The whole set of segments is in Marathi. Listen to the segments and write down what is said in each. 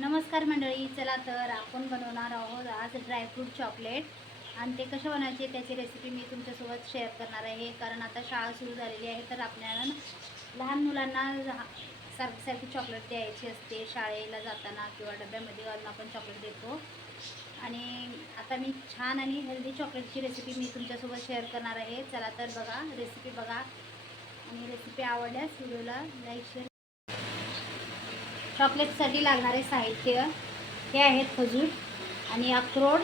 नमस्कार मंडळी, चला तर आपण बनवणार आहोत आज ड्रायफ्रूट चॉकलेट. आणि ते कसे बनायचे त्याची रेसिपी मी तुमच्यासोबत शेअर करणार आहे. कारण आता शाळा सुरू झालेली आहे, तर आपल्याला लहान मुलांना सारखी चॉकलेट द्यायची असते शाळेला जाताना, किंवा डब्यामध्ये घालून आपण चॉकलेट देतो. आणि आता मी छान आणि हेल्दी चॉकलेटची रेसिपी मी तुमच्यासोबत शेअर करणार आहे. चला तर बघा, रेसिपी बघा आणि रेसिपी आवडल्यास व्हिडिओला लाईक शेअर. चॉकलेटसाठी लागणारे साहित्य हे आहेत खजूर आणि अक्रोड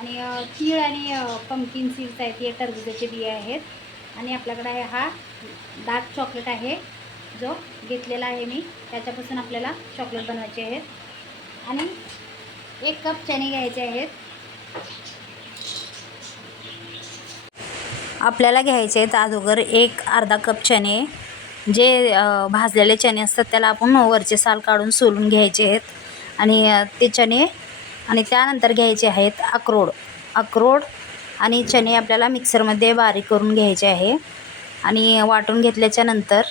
आणि तीळ आणि पंपकिन सीड्स आहेत, हे टरबूजाचे बिया आहेत. आणि आपल्याकडे आहे हा डार्क चॉकलेट आहे, जो घेतलेला आहे मी. त्याच्यापासून आपल्याला चॉकलेट बनवायचे आहेत. आणि 1 कप चणे घ्यायचे आहेत. आपल्याला घ्यायचे आहेत अगोदर अर्धा कप चणे. जे भाजलेले चणे असतात त्याला आपण वरचे साल काढून सोलून घ्यायचे आहेत. आणि ते चणे आणि त्यानंतर घ्यायचे आहेत अक्रोड आणि चणे आपल्याला मिक्सरमध्ये बारीक करून घ्यायचे आहे. आणि वाटून घेतल्याच्या नंतर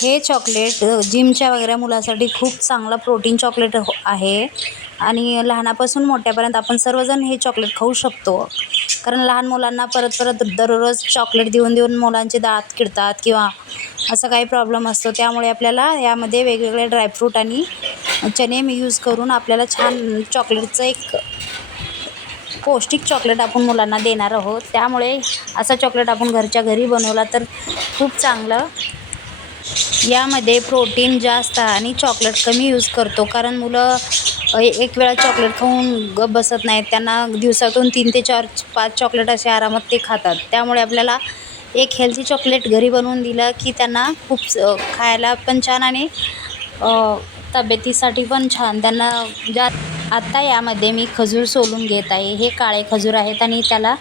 हे चॉकलेट जिमच्या वगैरे मुलासाठी खूप चांगलं प्रोटीन चॉकलेट आहे. आणि लहानापासून मोठ्यापर्यंत आपण सर्वजण हे चॉकलेट खाऊ शकतो. कारण लहान मुलांना परत दररोज चॉकलेट देऊन मुलांचे दात किडतात किंवा असं काही प्रॉब्लेम असतो. त्यामुळे आपल्याला यामध्ये वेगवेगळे ड्रायफ्रूट आणि चणे यूज करून आपल्याला छान चॉकलेटचं एक पौष्टिक चॉकलेट आपण मुलांना देणार आहोत. त्यामुळे असं चॉकलेट आपण घरच्या घरी बनवला तर खूप चांगलं. यामध्ये प्रोटीन जास्त आणि चॉकलेट कमी यूज करतो. कारण मुलं एक वेळा चॉकलेट खाऊन गप बसत नाहीत. त्यांना दिवसातून 3 ते 4-5 चॉकलेट असे आरामात ते खातात. त्यामुळे आपल्याला एक हेल्थी चॉकलेट घरी बनवून दिलं की त्यांना खूप खायला पण छान आणि तब्येतीसाठी पण छान त्यांना आता यामध्ये मी खजूर सोलून घेत आहे. हे काळे खजूर आहेत आणि त्याला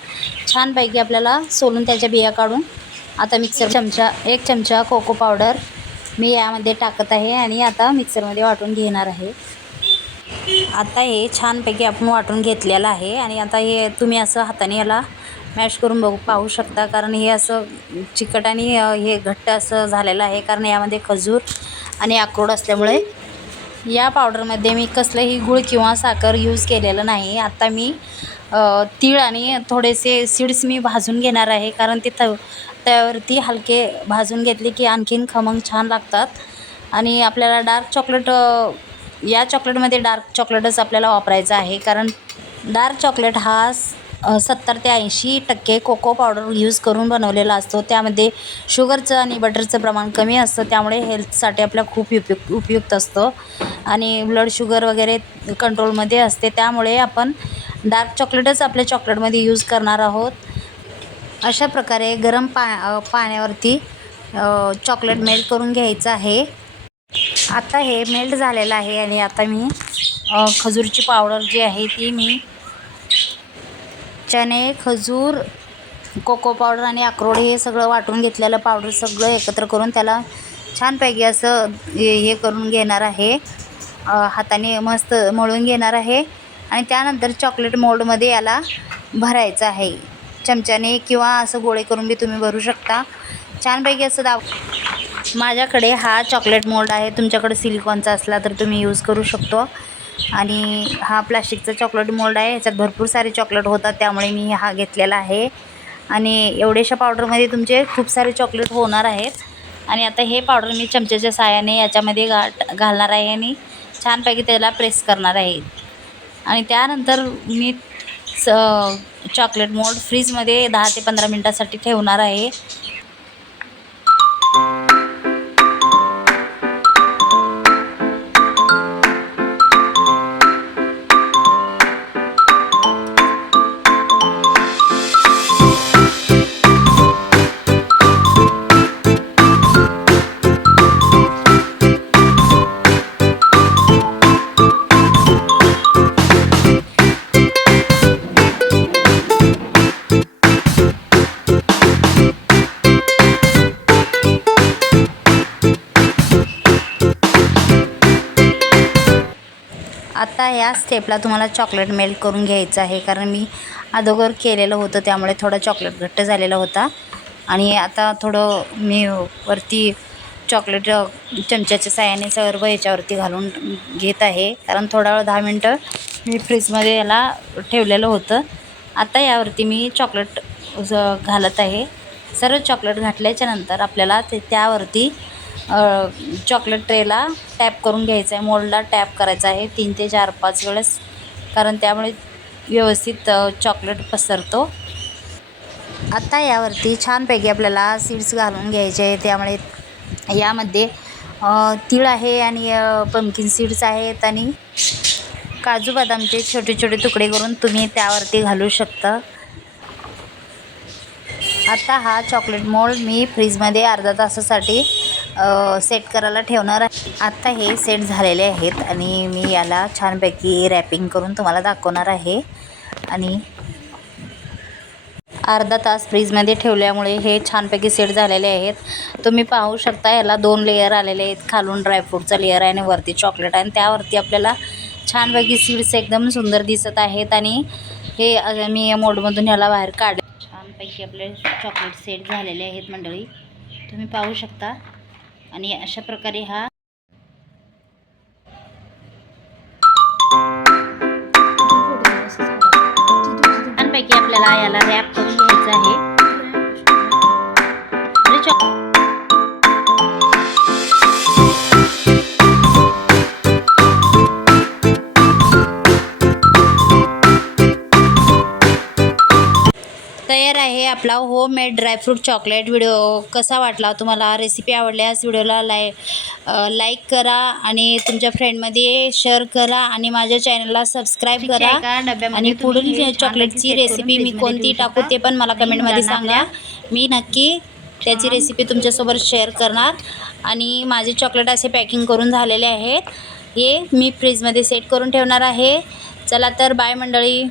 छानपैकी आपल्याला सोलून त्याच्या बिया काढून आता मिक्सर 1 चमचा कोको पावडर मी यामध्ये टाकत आहे आणि आता मिक्सरमध्ये वाटून घेणार आहे. आता हे छानपैकी आपण वाटून घेतलेलं आहे. आणि आता हे तुम्ही असं हाताने याला मॅश करून पाहू शकता. कारण हे असं चिकट आणि हे घट्ट असं झालेलं आहे, कारण यामध्ये खजूर आणि अक्रोड असल्यामुळे. या पावडरमध्ये मी कसलंही गूळ किंवा साखर यूज केलेलं नाही. आता मी तीळ आणि थोडेसे सीड्स मी भाजून घेणार आहे, कारण ते तव्यावरती हलके भाजून घेतले की आणखीन खमंग छान लागतात. आणि आपल्याला डार्क चॉकलेट, या चॉकलेटमध्ये डार्क चॉकलेटच आपल्याला वापरायचं आहे. कारण डार्क चॉकलेट हा 70 ते 80% कोको पावडर यूज करून बनवलेला असतो. त्यामध्ये शुगरचं आणि बटरचं प्रमाण कमी असतं, त्यामुळे हेल्थसाठी आपल्या खूप उपयुक्त असतं. आणि ब्लड शुगर वगैरे कंट्रोलमध्ये असते. त्यामुळे आपण डार्क चॉकलेटच आपल्या चॉकलेटमध्ये यूज करणार आहोत. अशा प्रकारे गरम पाण्यावरती चॉकलेट मेल्ट करून घ्यायचं आहे. आता हे मेल्ट झालेलं आहे. आणि आता मी खजूरची पावडर जी आहे ती मी चणे, खजूर, कोको पावडर आणि अक्रोड हे सगळं वाटून घेतलेलं पावडर सगळं एकत्र करून त्याला छानपैकी असं हे करून घेणार आहे. हाताने मस्त मळून घेणार आहे. आणि त्यानंतर चॉकलेट मोल्डमध्ये याला भरायचं आहे. चमच्याने किंवा असं गोळे करून बी तुम्ही भरू शकता. छानपैकी असं माझ्याकडे हा चॉकलेट मोल्ड आहे. तुमच्याकडे सिलिकॉनचा असला तर तुम्ही यूज करू शकतो. आणि हा प्लास्टिकचा चॉकलेट मोल्ड आहे. ह्याच्यात भरपूर सारे चॉकलेट होतात, त्यामुळे मी हा घेतलेला आहे. आणि एवढ्याशा पावडरमध्ये तुमचे खूप सारे चॉकलेट होणार आहेत. आणि आता हे पावडर मी चमच्याच्या साहाय्याने याच्यामध्ये घालणार आहे आणि छानपैकी त्याला प्रेस करणार आहे. आणि त्यानंतर मी चॉकलेट मोल्ड फ्रीजमध्ये 10 ते 15 मिनटासाठी ठेवणार आहे. आता या स्टेपला तुम्हाला चॉकलेट मेल्ट करून घ्यायचं आहे. कारण मी अगोदर केलेलं होतं, त्यामुळे थोडा चॉकलेट घट्ट झालेला होता. आणि आता थोडं मी वरती चॉकलेट चमच्याच्या साहाय्याने सर्व याच्यावरती घालून घेत आहे, कारण थोडा वेळ 10 मिनटं मी फ्रीजमध्ये याला ठेवलेलं होतं. आता यावरती मी चॉकलेट घालत आहे. सर्व चॉकलेट घातल्याच्यानंतर आपल्याला त्यावरती चॉकलेट ट्रेला टॅप करून घ्यायचं आहे, मोल्डला टॅप करायचं आहे 3 ते 4-5 वेळेस, कारण त्यामुळे व्यवस्थित चॉकलेट पसरतो. आता यावरती छानपैकी आपल्याला सीड्स घालून घ्यायचे आहे. त्यामुळे यामध्ये तीळ आहे आणि पंपकिन सीड्स आहेत आणि काजू बदामचे छोटे छोटे तुकडे करून तुम्ही त्यावरती घालू शकता. आता हा चॉकलेट मोल्ड मी फ्रीजमध्ये अर्धा तासासाठी सेट करायला ठेवणार आहे. आता हे सेट झालेले आहेत आणि मी याला छानपैकी रॅपिंग करून तुम्हाला दाखवणार आहे. आणि अर्धा तास फ्रीजमध्ये ठेवल्यामुळे हे छानपैकी सेट झालेले आहेत. तुम्ही पाहू शकता याला 2 लेयर आलेले आहेत. खालून ड्रायफ्रूटचा लेयर आहे आणि वरती चॉकलेट आहे आणि त्यावरती आपल्याला छानपैकी सीड्स एकदम सुंदर दिसत आहेत. आणि हे मी या मोल्डमधून याला बाहेर काढले. छानपैकी आपले चॉकलेट सेट झालेले आहेत मंडळी, तुम्ही पाहू शकता. आणि अशा प्रकारे हा छानपैकी आपल्याला याला रॅप करून घ्यायचं आहे. तयार आहे आपला होममेड ड्रायफ्रूट चॉकलेट. व्हिडिओ कसा वाटला तुम्हाला? रेसिपी आवडल्यास व्हिडिओला लाईक करा आणि तुमच्या फ्रेंडमध्ये शेअर करा आणि माझ्या चॅनलला सबस्क्राईब करा. आणि पुढील चॉकलेटची रेसिपी मी कोणती टाकू ते पण मला कमेंटमध्ये सांगा. मी नक्की त्याची रेसिपी तुमच्यासोबत शेअर करणार. आणि माझे चॉकलेट असे पॅकिंग करून झालेले आहेत. हे मी फ्रीजमध्ये सेट करून ठेवणार आहे. चला तर बाय मंडळी.